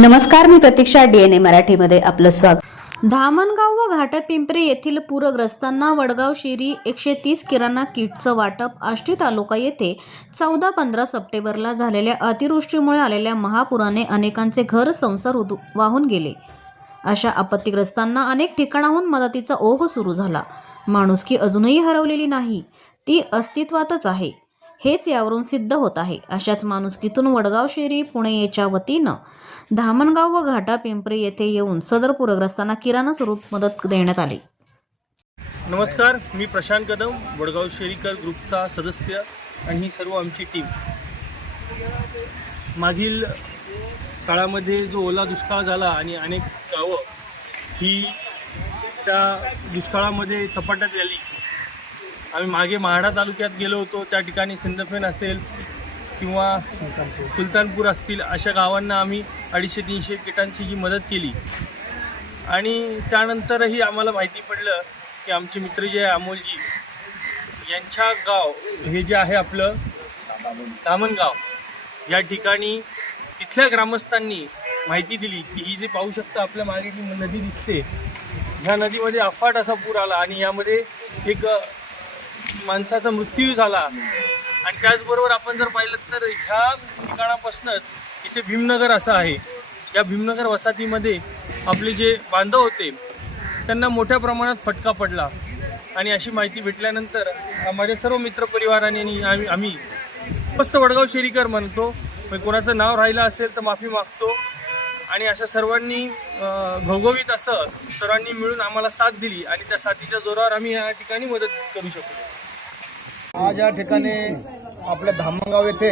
नमस्कार मी प्रतीक्षा डीएनए मराठीमध्ये आपलं स्वागत. धामणगाव व घाटपिंपरी येथील पूरग्रस्तांना वडगाव शिरी एकशे तीस किराणा किटचं वाटप आष्टी तालुका येथे चौदा पंधरा सप्टेंबरला झालेल्या अतिवृष्टीमुळे आलेल्या महापुराने अनेकांचे घर संसार उद वाहून गेले. अशा आपत्तीग्रस्तांना अनेक ठिकाणाहून मदतीचा ओघ सुरू झाला. माणुसकी अजूनही हरवलेली नाही. ती अस्तित्वातच आहे. हेच यावरून सिद्ध होत आहे. अशाच माणुसकीतून वडगाव पुणे येच्या वतीनं धामणगाव व घाटा पिंपरी येथे येऊन सदर पूरग्रस्तांना किराणा स्वरूप मदत देण्यात आली. नमस्कार मी प्रशांत कदम वडगाव शेरीकर ग्रुपचा सदस्य आणि ही सर्व आमची टीम मागील काळामध्ये जो ओला दुष्काळ झाला आणि अनेक गावं ही त्या दुष्काळामध्ये चपाट्यात आली आम्ही मागे महाडा तालुक्यात गेलो होतो. त्या ठिकाणी सिंदफेन असेल किंवा सुलतानपूर असतील अशा गावांना आम्ही अडीचशे तीनशे किटांची जी मदत केली. आणि त्यानंतरही आम्हाला माहिती पडलं की आमचे मित्र जे आहे अमोलजी यांच्या गाव हे जे आहे आपलं दामणगाव या ठिकाणी तिथल्या ग्रामस्थांनी माहिती दिली की ही जे पाहू शकता आपल्या मागे जी नदी दिसते ह्या नदीमध्ये अफाट असा पूर आला आणि यामध्ये एक माणसाचा मृत्यू झाला. आणि त्याचबरोबर आपण जर पाहिलं तर ह्या ठिकाणापासूनच इथे भीमनगर असं आहे. या भीमनगर वसाहतीमध्ये आपले जे बांधव होते त्यांना मोठ्या प्रमाणात फटका पडला. आणि अशी माहिती भेटल्यानंतर माझ्या सर्व मित्रपरिवाराने आणि आम्ही आम्ही मस्त वडगाव शेरीकर म्हणतो. म्हणजे कोणाचं नाव राहिलं असेल तर माफी मागतो. आणि अशा सर्वांनी घवघवीत असं सर्वांनी मिळून आम्हाला साथ दिली. आणि त्या साथीच्या जोरावर आम्ही या ठिकाणी मदत करू शकतो आज या ठिकाणी आपल्या धामणगाव येथे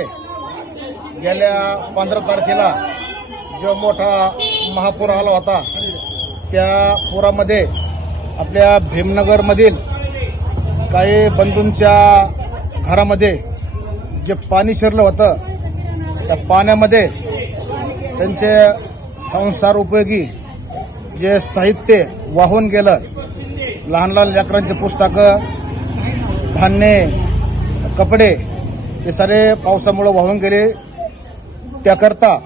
गेल्या पंधरा तारखेला जो मोठा महापूर आला होता त्या पुरामध्ये आपल्या भीमनगरमधील काही बंधूंच्या घरामध्ये जे पाणी शिरलं होतं त्या पाण्यामध्ये त्यांचे संसार उपयोगी जे साहित्य वाहून गेलं. लहान लहान लेकरांची पुस्तकं धान्य कपडे हे सारे पावसामुळे वाहून गेले. त्याकरता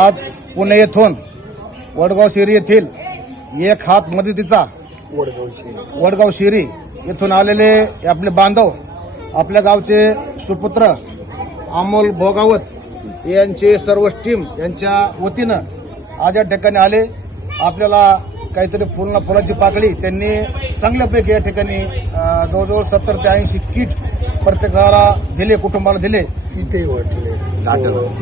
आज पुणे येथून वडगाव शिरी येथील एक हात मदतीचा वडगाव शिरी येथून आलेले आपले बांधव आपल्या गावचे सुपुत्र अमोल भोगावत यांचे सर्व टीम यांच्या वतीनं आज या ठिकाणी आले. आपल्याला काहीतरी फुल फुलाची पाकळी त्यांनी चांगल्यापैकी या ठिकाणी जवळजवळ सत्तर ते ऐंशी किट प्रत्येकाला दिले कुटुंबाला दिले.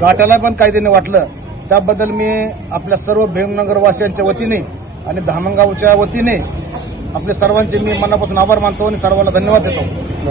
घाटाला. पण काही त्यांनी वाटलं. त्याबद्दल मी आपल्या सर्व भीमनगर वासियांच्या वतीने आणि धामणगावच्या वतीने आपल्या सर्वांचे मी मनापासून आभार मानतो आणि सर्वांना धन्यवाद देतो.